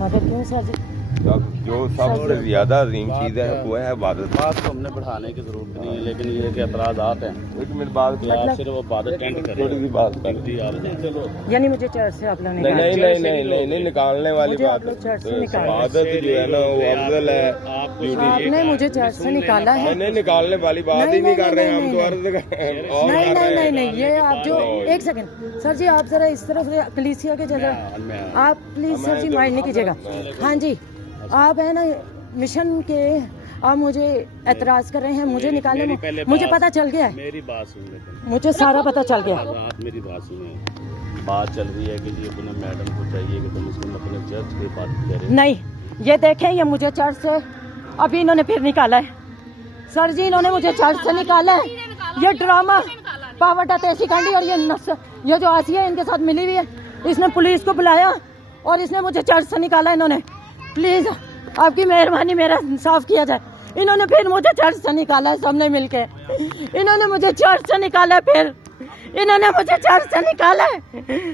मगर क्यों सर जी? जो सबसे ज्यादा अजीम चीज है वो है इबादत। बात को हमने बढ़ाने की जरूरत नहीं है, लेकिन ये कि एतराज़ात हैं एक मिनट बाद कि आप सिर्फ इबादत टेंड करें। थोड़ी सी बात कर ड्यूटी आ रही है, चलो यानी मुझे चर्च से आप लोग नहीं निकाल नहीं नहीं नहीं नहीं नहीं निकालने वाली मुझे बात आप लोग चर्च से है। निकाल इबादत जो है ना वो अफजल है। आपने मुझे चर्च से निकाला है। नहीं निकालने वाली बात ही नहीं कर रहे हैं हम तो अर्ज कर रहे हैं और नहीं कर नहीं रहे नहीं हैं। नहीं ये आप जो एक सेकंड सर जी, आप जरा इस तरफ से कलीसिया के जगह आप प्लीज सर जी माइंड नहीं कीजिएगा। हाँ जी, आप है ना मिशन के, आप मुझे एतराज कर रहे हैं, मुझे निकालने में मुझे पता चल गया है, मेरी बात सुन लेते मुझे सारा पता चल गया। आप मेरी बात सुनिए। बात चल रही है कि जी अपने मैडम को चाहिए कि तुम इसको अपने चर्च की बात करें। नहीं, ये देखें, ये मुझे चर्च से अभी इन्होंने फिर निकाला है सर जी, इन्होंने मुझे चर्च से निकाला है। ये ड्रामा पावटा तेसी कांडी और ये जो आसिया इनके साथ मिली हुई है, इसने पुलिस को बुलाया और इसने मुझे चर्च से निकाला। इन्होंने, प्लीज आपकी मेहरबानी मेरा इंसाफ किया जाए। इन्होंने फिर मुझे चर्च से निकाला है, सबने मिलके इन्होंने मुझे चर्च से निकाला है, फिर इन्होंने मुझे चर्च से निकाला है।